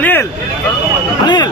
Anil Anil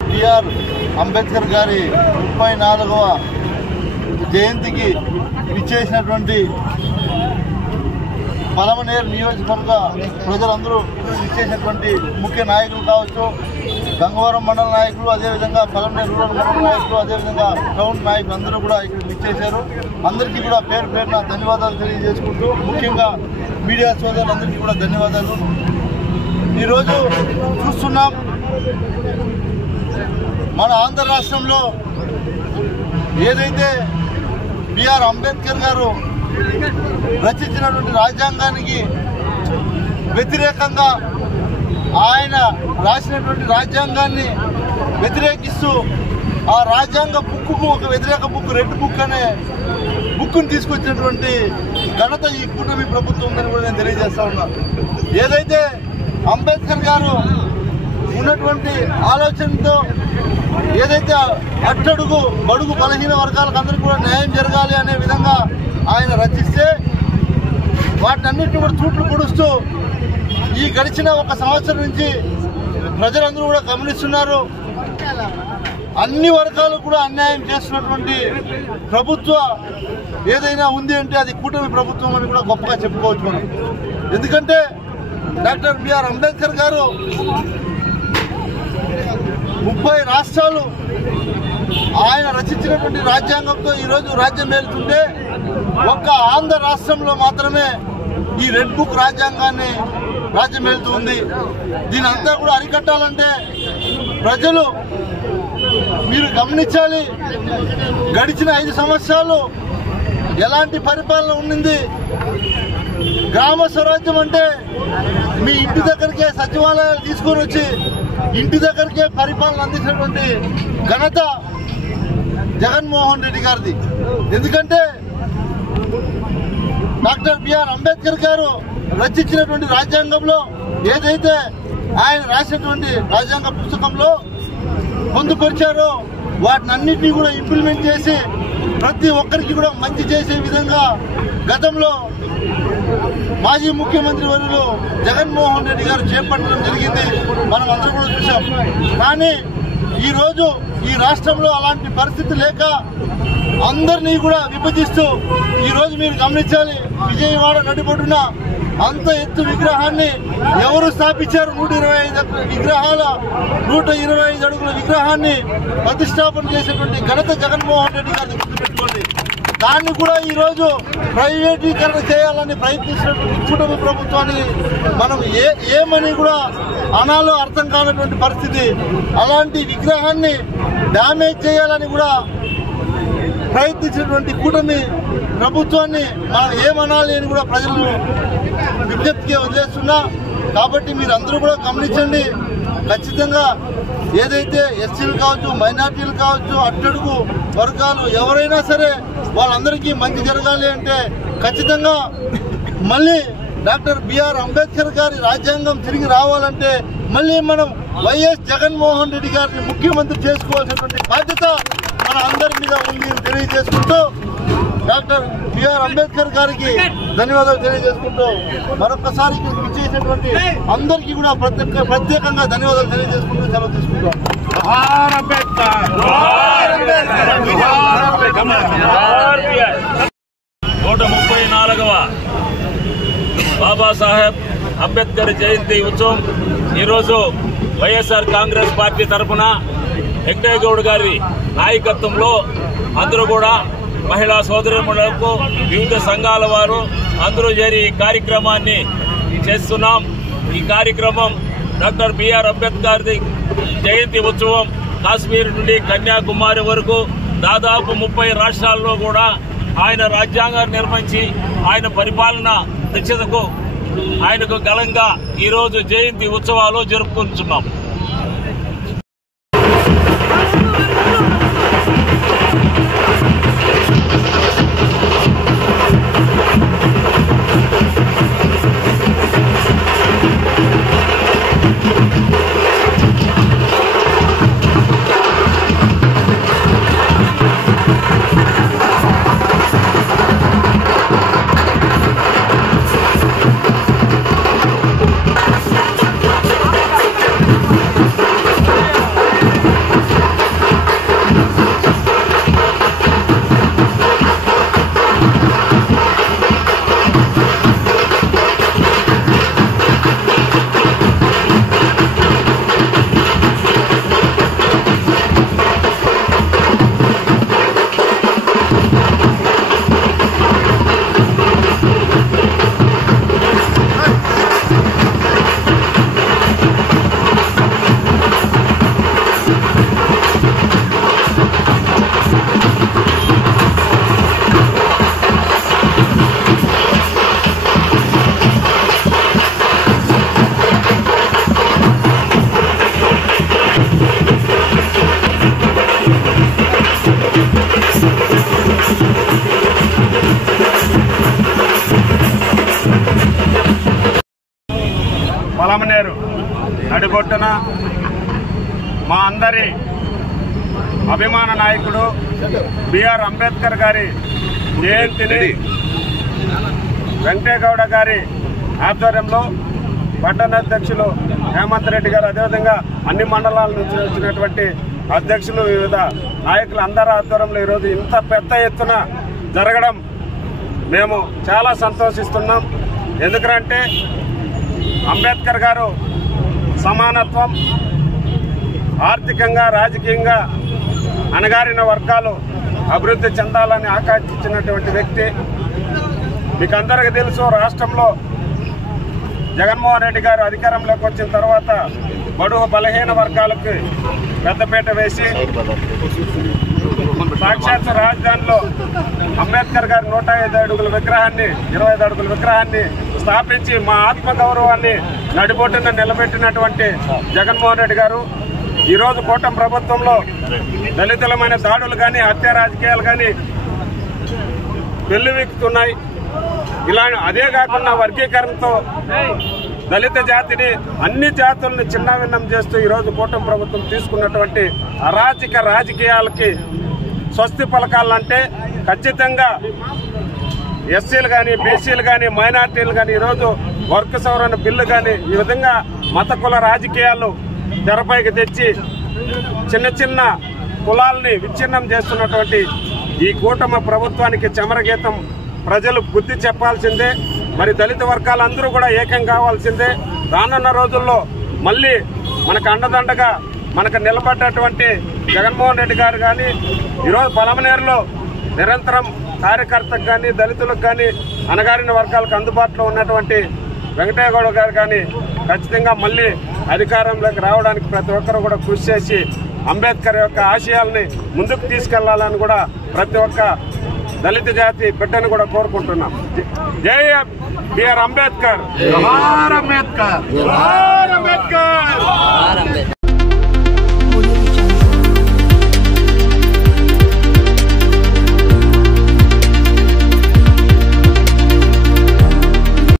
BR Ambedkar గారి 34వ జయంతికి విచ్చేసినటువంటి పలమనేరు నియోజకవర్గ ప్రజలందరూ విచ్చేసినటువంటి ముఖ్య నాయకులు కావచ్చు, గంగవరం మండల నాయకులు, అదేవిధంగా పలమనేరు రూరల్ మండల నాయకులు, అదేవిధంగా టౌన్ నాయకులు అందరూ కూడా ఇక్కడ విచ్చేశారు. అందరికీ కూడా పేరు పేరున ధన్యవాదాలు తెలియజేసుకుంటూ, ముఖ్యంగా మీడియా సోదరులందరికీ కూడా ధన్యవాదాలు. ఈరోజు చూస్తున్నాం, మన ఆంధ్ర రాష్ట్రంలో ఏదైతే బిఆర్ అంబేద్కర్ గారు రచించినటువంటి రాజ్యాంగానికి వ్యతిరేకంగా ఆయన రాసినటువంటి రాజ్యాంగాన్ని వ్యతిరేకిస్తూ ఆ రాజ్యాంగ బుక్కు ఒక వ్యతిరేక బుక్ రెడ్ బుక్ అనే బుక్ను తీసుకొచ్చినటువంటి ఘనత ఈ కూటమి ప్రభుత్వం ఉందని కూడా నేను తెలియజేస్తా ఉన్నా. ఏదైతే అంబేద్కర్ గారు ఉన్నటువంటి ఆలోచనతో ఏదైతే అట్టడుగు బడుగు బలహీన వర్గాలకు అందరికీ కూడా న్యాయం జరగాలి అనే విధంగా ఆయన రచిస్తే వాటినన్నింటినీ కూడా చూట్లు పొడుస్తూ ఈ గడిచిన ఒక సంవత్సరం నుంచి ప్రజలందరూ కూడా గమనిస్తున్నారు. అన్ని వర్గాలకు కూడా అన్యాయం చేస్తున్నటువంటి ప్రభుత్వ ఏదైనా ఉంది అంటే అది కూటమి ప్రభుత్వం అని కూడా గొప్పగా చెప్పుకోవచ్చు మనం. ఎందుకంటే డాక్టర్ బిఆర్ అంబేద్కర్ గారు 30 రాష్ట్రాలు ఆయన రచించినటువంటి రాజ్యాంగంతో ఈరోజు రాజ్యం ఏలుతుంటే ఒక్క ఆంధ్ర రాష్ట్రంలో మాత్రమే ఈ రెడ్ బుక్ రాజ్యాంగాన్ని రాజ్యం ఏలుతూ ఉంది. దీని అంతా కూడా అరికట్టాలంటే ప్రజలు మీరు గమనించాలి. గడిచిన 5 సంవత్సరాలు ఎలాంటి పరిపాలన ఉండింది. గ్రామ స్వరాజ్యం అంటే మీ ఇంటి దగ్గరికే సచివాలయాలు తీసుకొని వచ్చి ఇంటి దగ్గరికే పరిపాలన అందించినటువంటి ఘనత జగన్మోహన్ రెడ్డి గారిది. ఎందుకంటే డాక్టర్ బిఆర్ అంబేద్కర్ గారు రచించినటువంటి రాజ్యాంగంలో ఏదైతే ఆయన రాసినటువంటి రాజ్యాంగ పుస్తకంలో పొందుపరిచారో వాటినన్నింటినీ కూడా ఇంప్లిమెంట్ చేసి ప్రతి ఒక్కరికి కూడా మంచి చేసే విధంగా గతంలో మాజీ ముఖ్యమంత్రి వర్యులు జగన్మోహన్ రెడ్డి గారు చేపట్టడం జరిగింది. మనం అందరూ కూడా చూసాం. కానీ ఈరోజు ఈ రాష్ట్రంలో అలాంటి పరిస్థితి లేక అందరినీ కూడా విభజిస్తూ ఈరోజు మీరు గమనించాలి. విజయవాడ నడిబొడ్డున అంత ఎత్తు విగ్రహాన్ని ఎవరు స్థాపించారు? 125 అడుగుల విగ్రహాన్ని ప్రతిష్టాపన చేసేటువంటి ఘనత జగన్మోహన్ రెడ్డి గారిని గుర్తుపెట్టుకోండి. దాన్ని కూడా ఈరోజు ప్రైవేటీకరణ చేయాలని ప్రయత్నిస్తున్నటువంటి కూటమి ప్రభుత్వాన్ని మనం ఏమని కూడా అనాలో అర్థం కానటువంటి పరిస్థితి. అలాంటి విగ్రహాన్ని డ్యామేజ్ చేయాలని కూడా ప్రయత్నించినటువంటి కూటమి ప్రభుత్వాన్ని మనం ఏమనాలి అని కూడా ప్రజలు విజ్ఞప్తిగా వదిలేస్తున్నా. కాబట్టి మీరు అందరూ కూడా గమనించండి. ఖచ్చితంగా ఏదైతే ఎస్సీలు కావచ్చు, మైనార్టీలు కావచ్చు, అట్టడుగు వర్గాలు ఎవరైనా సరే వాళ్ళందరికీ మంచి జరగాలి అంటే ఖచ్చితంగా మళ్ళీ డాక్టర్ బిఆర్ అంబేద్కర్ గారి రాజ్యాంగం తిరిగి రావాలంటే మళ్ళీ మనం వైఎస్ జగన్మోహన్ రెడ్డి గారిని ముఖ్యమంత్రి చేసుకోవాల్సినటువంటి బాధ్యత మన అందరి మీద ఉంది అని తెలియజేసుకుంటూ డాక్టర్ బిఆర్ అంబేద్కర్ గారికి ధన్యవాదాలు తెలియజేసుకుంటూ మరొకసారి ఇక్కడికి విచ్చేసినటువంటి అందరికీ కూడా ప్రత్యేకంగా ధన్యవాదాలు తెలియజేసుకుంటూ సెలవు తీసుకుంటాం. 134వ బాబాసాహెబ్ అంబేద్కర్ జయంతి ఉత్సవం ఈరోజు వైఎస్ఆర్ కాంగ్రెస్ పార్టీ తరఫున వెంకయ్యగౌడ్ గారి నాయకత్వంలో అందరూ కూడా మహిళా సోదరులకు వివిధ సంఘాల వారు అందరూ చేరి ఈ కార్యక్రమాన్ని చేస్తున్నాం. ఈ కార్యక్రమం డాక్టర్ బిఆర్ అంబేద్కర్ జయంతి ఉత్సవం కాశ్మీర్ నుండి కన్యాకుమారి వరకు దాదాపు 30 రాష్ట్రాల్లో కూడా ఆయన రాజ్యాంగాన్ని నిర్మించి ఆయన పరిపాలన దక్షతకు ఆయనకు ఘనంగా ఈరోజు జయంతి ఉత్సవాలు జరుపుకుంటున్నాం. నడిబొట్టున మా అందరి అభిమాన నాయకుడు బిఆర్ అంబేద్కర్ గారి జయంతిని వెంకటేగౌడ గారి ఆధ్వర్యంలో పట్టణ అధ్యక్షులు హేమంత్ రెడ్డి గారు, అదేవిధంగా అన్ని మండలాల నుంచి వచ్చినటువంటి అధ్యక్షులు, వివిధ నాయకులు అందరి ఆధ్వర్యంలో ఈరోజు ఇంత పెద్ద ఎత్తున జరగడం మేము చాలా సంతోషిస్తున్నాం. ఎందుకంటే అంబేద్కర్ గారు సమానత్వం, ఆర్థికంగా రాజకీయంగా అణగారిన వర్గాలు అభివృద్ధి చెందాలని ఆకాంక్షించినటువంటి వ్యక్తి. మీకు అందరికీ తెలుసు, రాష్ట్రంలో జగన్మోహన్ రెడ్డి గారు అధికారంలోకి వచ్చిన తర్వాత బడుగు బలహీన వర్గాలకు పెద్దపీట వేసి సాక్షాత్ రాజధానిలో అంబేద్కర్ గారి 105 అడుగుల విగ్రహాన్ని, 25 అడుగుల విగ్రహాన్ని స్థాపించి మా ఆత్మగౌరవాన్ని నడిబొట్టున నిలబెట్టినటువంటి జగన్మోహన్ రెడ్డి గారు ఈరోజు కూటమి ప్రభుత్వంలో దళితులమైన దాడులు కానీ, హత్య రాజకీయాలు కానీ వెల్లువెక్కుతున్నాయి. ఇలా అదే కాకుండా వర్గీకరణతో దళిత జాతిని, అన్ని జాతుల్ని చిన్నాభిన్నం చేస్తూ ఈరోజు కూటమి ప్రభుత్వం తీసుకున్నటువంటి అరాచక రాజకీయాలకి స్వస్తి పలకాలంటే ఖచ్చితంగా ఎస్సీలు కానీ, బీసీలు కానీ, మైనార్టీలు కానీ ఈరోజు వర్గ సవరణ బిల్లు కానీ ఈ విధంగా మత కుల రాజకీయాలు తెరపైకి తెచ్చి చిన్న చిన్న కులాలని విచ్ఛిన్నం చేస్తున్నటువంటి ఈ కూటమి ప్రభుత్వానికి చెమరగీతం ప్రజలు బుద్ధి చెప్పాల్సిందే. మరి దళిత వర్గాలందరూ కూడా ఏకం కావాల్సిందే. రానున్న రోజుల్లో మళ్ళీ మనకు అండదండగా మనకు నిలబడ్డటువంటి జగన్మోహన్ రెడ్డి గారు కానీ, ఈరోజు పలమనేరులో నిరంతరం కార్యకర్తకు కానీ, దళితులకు కానీ, అణగారిన వర్గాలకు అందుబాటులో ఉన్నటువంటి వెంకటేగౌడ గారు కానీ ఖచ్చితంగా మళ్ళీ అధికారంలోకి రావడానికి ప్రతి ఒక్కరు కూడా కృషి చేసి అంబేద్కర్ యొక్క ఆశయాల్ని ముందుకు తీసుకెళ్లాలని కూడా ప్రతి ఒక్క దళిత జాతి బిడ్డను కూడా కోరుకుంటున్నాం. జై బిఆర్ అంబేద్కర్.